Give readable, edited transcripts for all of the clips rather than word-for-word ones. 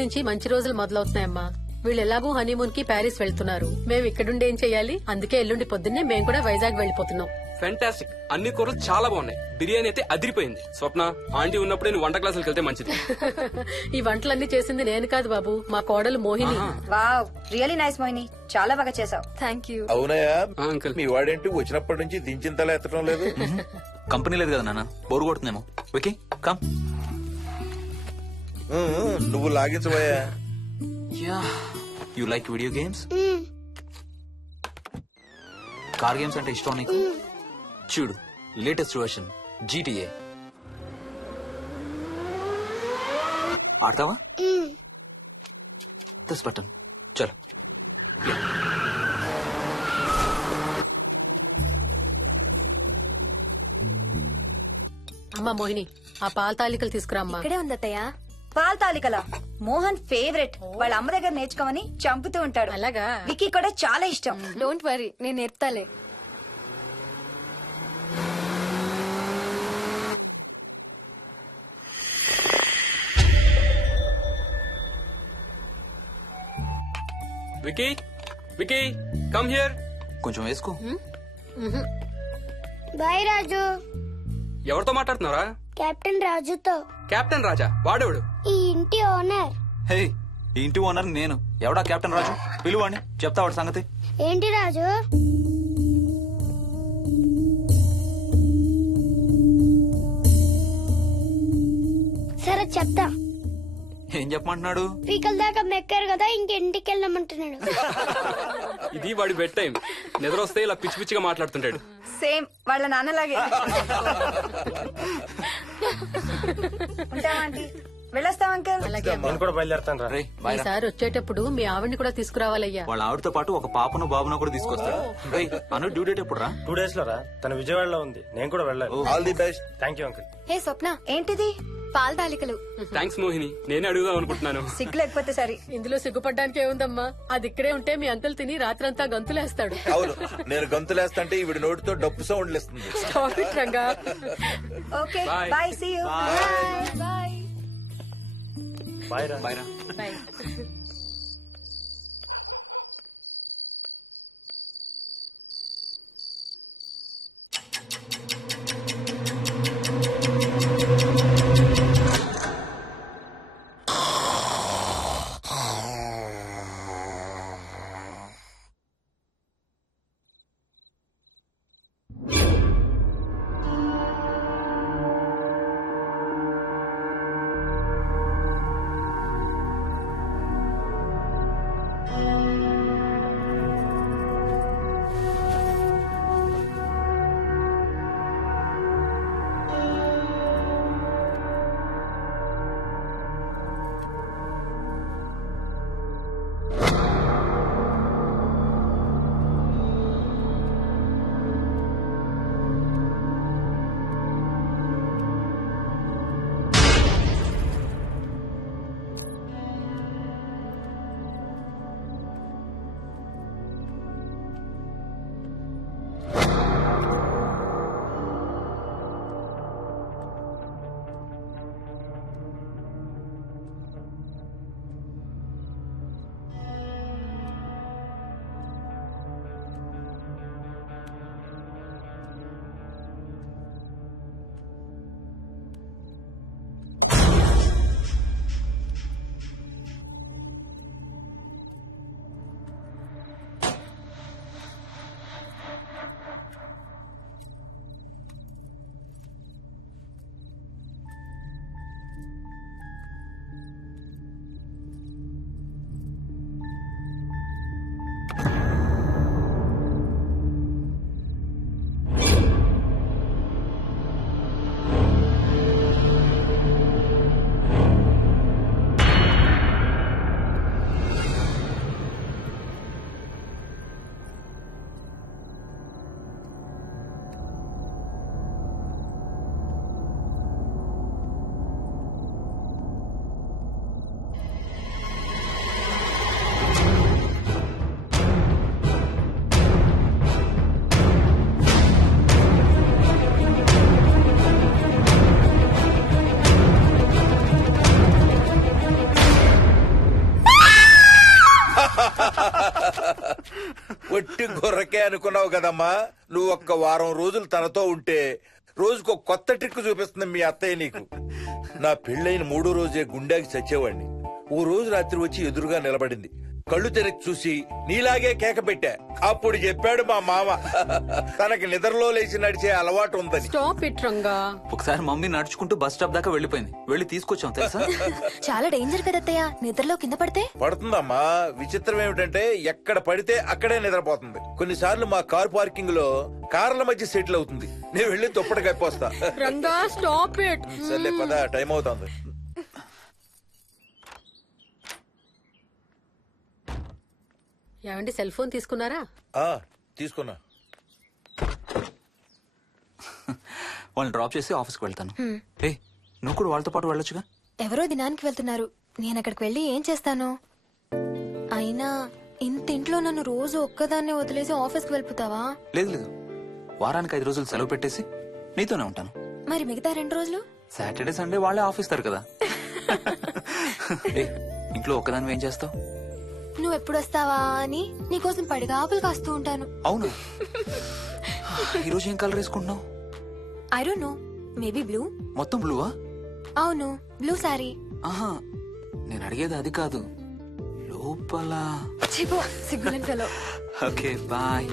నుంచి మంచి రోజులు మొదలవుతున్నాయమ్మా. వీళ్ళు ఎలాగూ హనీమూన్ కి ప్యారిస్ వెళ్తున్నారు. మేము ఇక్కడుండి ఏం చెయ్యాలి? అందుకే ఎల్లుండి పొద్దున్నే మేము కూడా వైజాగ్ వెళ్లిపోతున్నాం. ఫెంటాస్టిక్. అన్ని కూరలు చాలా బాగున్నాయి. బిర్యానీ అయితే అదిరిపోయింది. స్వప్న, ఆంటీ ఉన్నప్పుడే నువ్వు వంట క్లాసులకు వెళ్తే మంచిది. ఈ వంటలన్నీ చేసింది నేను కాదు బాబు, మా కోడలు Mohini. Wow, really nice Mohini, చాలా బాగా చేసావు. Thank you. అవునయ్యా, అంకుల్. మీ వాడేంటి వచ్చినప్పటి నుంచి దించిన తల ఎత్తడం లేదు? కంపెనీ లేదు కదా నాన్న, బోరు కొడుతుందేమో. Okay come. నువ్వు లాగించబోయా? You like video games? Car games అంటే ఇష్టం నీకు? చూడు, లేటెస్ట్ వర్షన్ GTA ఆడతావా? దిస్ బటన్ చలో. అమ్మా మోహిని, ఆ పాల తాలికలు తీసుకురామ్మా. ఇక్కడే ఉందత్తయ్య. పాల్ తాలికల మోహన్ ఫేవరెట్. వాళ్ళ అమ్మ దగ్గర నేర్చుకోమని చంపుతూ ఉంటాడు. అలాగా? విక్కీ కూడా చాలా ఇష్టం. డోంట్ వరీ, నేను నేర్పుతాలే. Vicky, Vicky, come here. కొంచెం వేసుకో. బాయ్ రాజు. ఎవరితో మాట్లాడుతున్నారా? కెప్టెన్ రాజుతో. కెప్టెన్ రాజా? వాడేవాడు? ఈ ఇంటి ఓనర్. హే, ఈ ఇంటి ఓనర్ నేను. ఎవడా కెప్టెన్ రాజు? పిలువాడిని, చెప్తా వాడి సంగతి. ఏంటి రాజు? సరే చెప్తా. ఏం చెప్పమంటున్నాడు? పీకల దాకా మెక్కారు కదా, ఇంటికి వెళ్ళమంటున్నాడు. ఇది వాడి బెడ్ టైం. నిద్ర వస్తే ఇలా పిచ్చి పిచ్చిగా మాట్లాడుతుంటాడు. సేమ్ వాళ్ళ నాన్నలాగే. ఉంటావా ఆంటీ? వెళ్ళొస్తాం అంకల్. అలాగే అమ్మా. నేను కూడా బయలుదేరుతాను రా. రే బాయ్ రా. ఈసారి వచ్చేటప్పుడు మీ ఆవిడ్ని కూడా తీసుకురావాలయ్యా. వాళ్ళ ఆవిడతో పాటు ఒక పాపను బాబును కూడా తీసుకొస్తాడు. రేయ్, అను డ్యూ డేట్ ఎప్పుడు రా? 2 days లో రా. తను విజయవాడలో ఉంది, నేను కూడా వెళ్ళాలి. All the best. Thank you uncle. Hey Swapna, ఏంటిది? పాల తాలికలు. థ్యాంక్స్ మోహిని, నేనే అడుగుదాం అనుకుంటున్నాను. సిగ్గు లేకపోతే సరే. ఇందులో సిగ్గుపడ్డానికి ఏముందమ్మా? అది ఇక్కడే ఉంటే మీ అంకుల్ తిని రాత్రంతా గంతులేస్తాడు. అవును, నేను గంతులేస్తంటే ఈవిడ నోటితో డప్పు సౌండ్లు ఇస్తుంది. Stop it, Ranga. Okay Bye. Bye, see you. Bye. Bye రా. బాయ్ రా. Bye. ఒట్టి గొర్రకే అనుకున్నావు కదమ్మా. నువ్వు ఒక్క వారం రోజులు తనతో ఉంటే రోజుకో కొత్త ట్రిక్ చూపిస్తుంది మీ అత్తయ్య నీకు. నా పెళ్ళైన 3వ రోజే గుండెకి చచ్చేవాడిని. ఓ రోజు రాత్రి వచ్చి ఎదురుగా నిలబడింది. కళ్ళు తెరిచి చూసి నీలాగే కేక పెట్టా. అప్పుడు చెప్పాడు మా మామ తనకి నిద్రలో లేచి నడిచే అలవాటు ఉందని. Stop it Ranga. ఒకసారి మమ్మీ నడుచుకుంటూ బస్ స్టాప్ దాకా వెళ్ళిపోయింది. వెళ్ళి తీసుకొచ్చాం తెలుసా. చాలా డేంజర్ కదా అత్తయ్య, నిద్రలో కింద పడితే. పడుతుందమ్మా. విచిత్రం ఏమిటంటే ఎక్కడ పడితే అక్కడే నిద్రపోతుంది. కొన్నిసార్లు మా కార్ పార్కింగ్ లో కార్ల మధ్య సెటిల్ అవుతుంది. నేను వెళ్ళి దుప్పటి కప్పొస్తా. Ranga stop it. సర్లే పద, టైం అవుతుంది. ఏమండి సెల్ ఫోన్ తీసుకున్నారా? ఆ, తీసుకున్నా. వాళ్ళని డ్రాప్ చేసి ఆఫీస్కి వెళ్తాను. ఏ నువ్వు కూడా వాళ్ళతో పాటు వెళ్ళొచ్చుగా. ఎవరో దినానికి వెళ్తున్నారు, నేను అక్కడికి వెళ్ళి ఏం చేస్తాను? అయినా ఇంత ఇంట్లో నన్ను రోజు ఒక్కదాన్నే వదిలేసి ఆఫీస్కి వెళ్ళిపోతావా? లేదు లేదు, వారానికి 5 రోజులు సెలవు పెట్టేసి నీతోనే ఉంటాను. మరి మిగతా 2 రోజులు? సాటర్డే సండే వాళ్ళే ఆఫీస్ తారు కదా. ఏ, ఇంట్లో ఒక్కదాని ఏం చేస్తావు? నువ్వు ఎప్పుడు వస్తావా అని నీకోసం పడిగా ఆపులు కాస్తూ ఉంటాను. అవును. ఈరోజు ఏం కలర్ వేసుకుంటున్నావు? I don't know, maybe blue. మొత్తం బ్లూవా? అవును, బ్లూ సారీ. ఆహా, నేను అడిగేది అది కాదు, లోపల. సిగ్గులేని ఫెలో. Okay bye.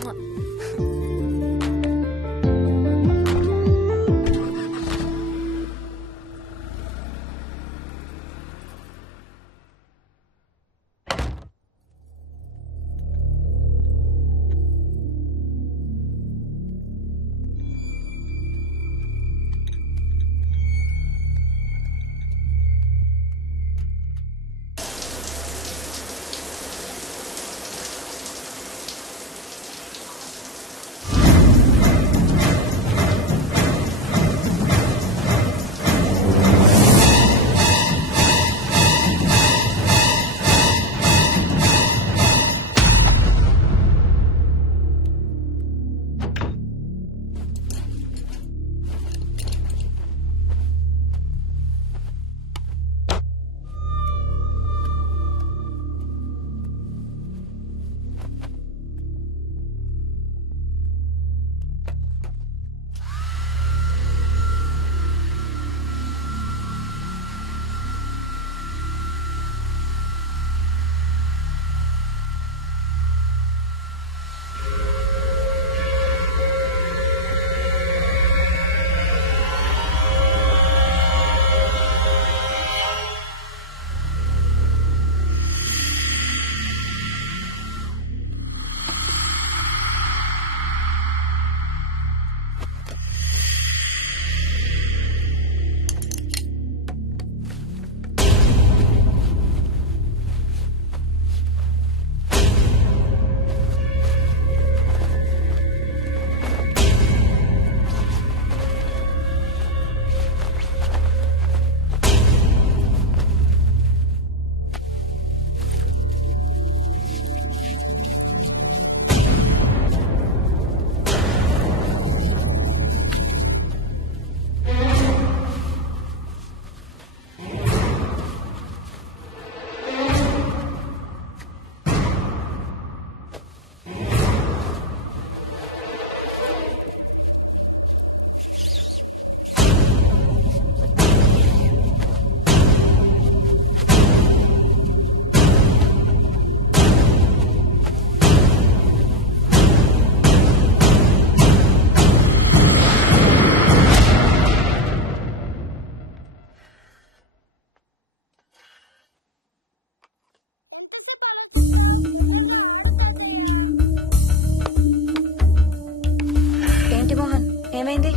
ఏమైంది?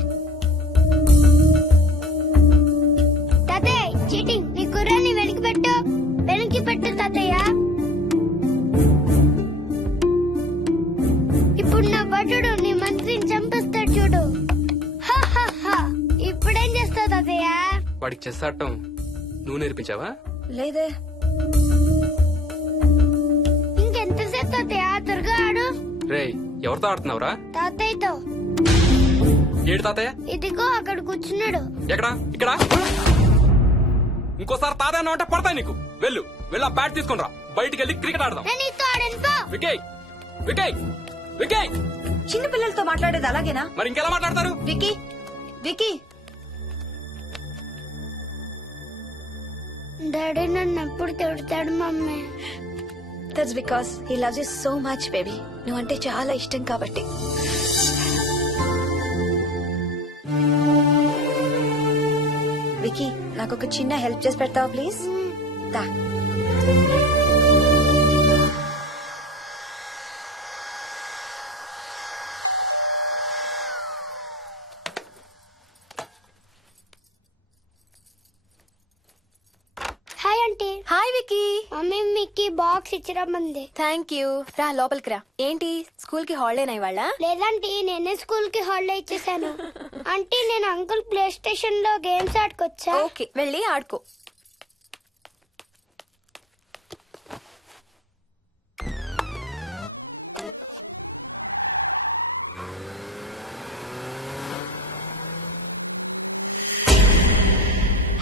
తాతయ్య చీటింగ్, నీ కుర్రాన్ని వెనక్కి పెట్టు, వెనక్కి పెట్టు తాతయ్య. ఇప్పుడు నా భటుడు నీ మంత్రిని చంపేస్తాడు చూడు. హా, హా, హా. ఇప్పుడేం చేస్తావు తాతయ్య? వాడికి చెస్ ఆడటం నువ్వు నేర్పించావా? లేదే. ఇంకెంతసేపు తాతయ్య? త్వరగా ఆడు. రేయ్, ఎవరితో ఆడుతున్నావురా? తాతయ్యతో. ఏడు తాతయ్య? ఇదిగో అక్కడ కూర్చున్నాడు. ఎక్కడా? ఇక్కడ? ఇంకోసారి తాతయ్య అంటే పడతాయి నీకు. వెళ్ళు వెళ్ళి ఆ బ్యాట్ తీసుకుని రా, బయటికి వెళ్ళి క్రికెట్ ఆడదాం. నేను నీతో ఆడను పో. వికయ్ వికయ్ వికయ్, చిన్న పిల్లలతో మాట్లాడేది అలాగేనా? మరి ఇంకెలా మాట్లాడతారు? వికీ వికీ డాడీ నన్ను ఎప్పుడు తిడతాడు mummy. That's because he loves you so much baby. నువ్వంటే చాలా ఇష్టం కాబట్టి. వికీ నాకు ఒక చిన్న హెల్ప్ చేసి పెడతావా ప్లీజ్? దా. Hi aunty. Hi Vicky. Mummy మీకు బాక్స్ ఇచ్చిరమ్మంది. Thank you. రా లోపలికి రా. ఏంటి స్కూల్ కి హాలిడేనా ఇవాళ? లేదంటే నేనే స్కూల్ కి హాలిడే ఇచ్చేసాను. అంటే నేను అంకుల్ ప్లే స్టేషన్ లో గేమ్స్ ఆడుకోవచ్చా? ఓకే వెళ్ళి ఆడుకో.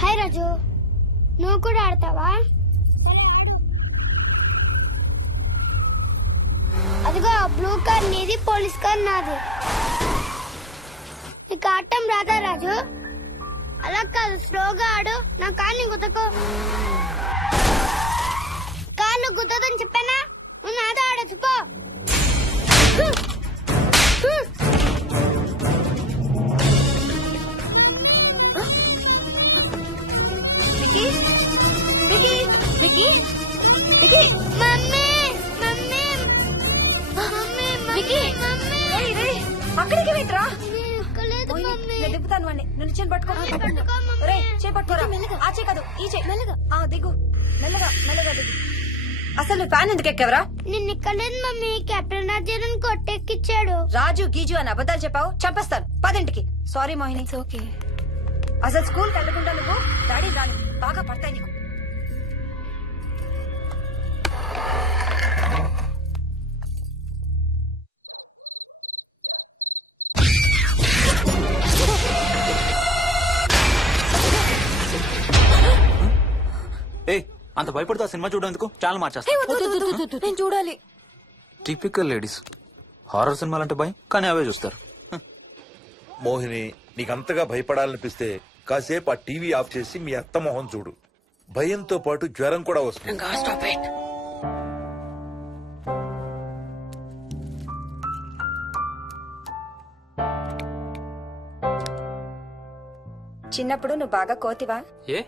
హాయ్ రాజు, నువ్వు కూడా ఆడతావా? అదిగో బ్లూ కార్ నీది, పోలీస్ కార్ నాది. నీకు ఆడటం రాదా రాజు? అలా కాదు, స్లోగా ఆడు. నా కాళ్ళు గుద్దకు. కాళ్ళు గుద్దదని చెప్పానా? నువ్వు నాతో ఆడచ్చు పో. Vicky Vicky Vicky Vicky mummy mummy mummy Vicky. Mummy అక్కడికి వెంట్రా. లేదు మమ్మీ. నేను దింపుతాను వాడిని. నువ్వు చేయి పట్టుకో. పట్టుకో మమ్మీ. ఒరేయ్, చేయి పట్టుకోరా. మెల్లగా. ఆ చేయి కాదు, ఈ చేయి. మెల్లగా. దిగు. మెల్లగా మెల్లగా దిగు. అసలు ఫ్యాన్ ఎందుకు ఎక్కావరా? నిన్ను ఎక్కలేదు మమ్మీ. కెప్టెన్ రాజేరన్ కొట్టెక్కిచ్చాడు. రాజు గీజు అని అబద్ధాలు చెప్పావు, చంపేస్తాను. పదింటికి. సారీ మోహిని. It's okay. అసలు స్కూల్ వెళ్ళకుండా నువ్వు డాడీ రాను బాగా పడతాయి నీకు. ఏ అంత భయపడుతూ ఆ సినిమా చూడేందుకు చాలా మార్చేస్తా. నేను చూడాలి. Typical ladies. హారర్ సినిమాలంటే భయం, కానీ అవే చూస్తారు. మోహిని, నీకంతగా భయపడాలనిపిస్తే కాసేపు ఆ టీవీ ఆఫ్ చేసి మీ అత్త మొహం చూడు. భయంతో పాటు జ్వరం కూడా వస్తుంది. చిన్నప్పుడు నువ్వు బాగా కోతివా? ఏ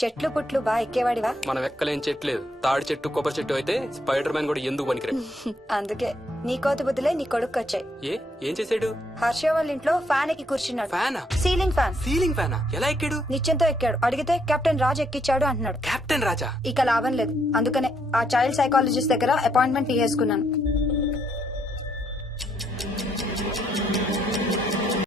చెట్లు పుట్లు బాగా ఎక్కేవాడివా? మనం ఎక్కలేం చెట్టు లేదు. తాడి చెట్టు కొబ్బరి చెట్టు అయితే స్పైడర్ మ్యాన్ కూడా ఎందుకు పనికిరా. అందుకే నీ కోతి బుద్ధులే నీ కొడుకు వచ్చాయి. ఏం చేసాడు? హర్ష వాళ్ళ ఇంట్లో ఫ్యాన్ ఎక్కి కూర్చున్నాడు. ఫ్యానా? Ceiling fan. సీలింగ్ ఫ్యానా? ఎలా ఎక్కాడు? నిత్యంతో ఎక్కాడు. అడిగితే కెప్టెన్ రాజు ఎక్కిచ్చాడు అంటున్నాడు. కెప్టెన్ రాజా? ఇక లాభం లేదు. అందుకనే ఆ చైల్డ్ సైకాలజిస్ట్ దగ్గర అపాయింట్మెంట్ తీసుకున్నాను.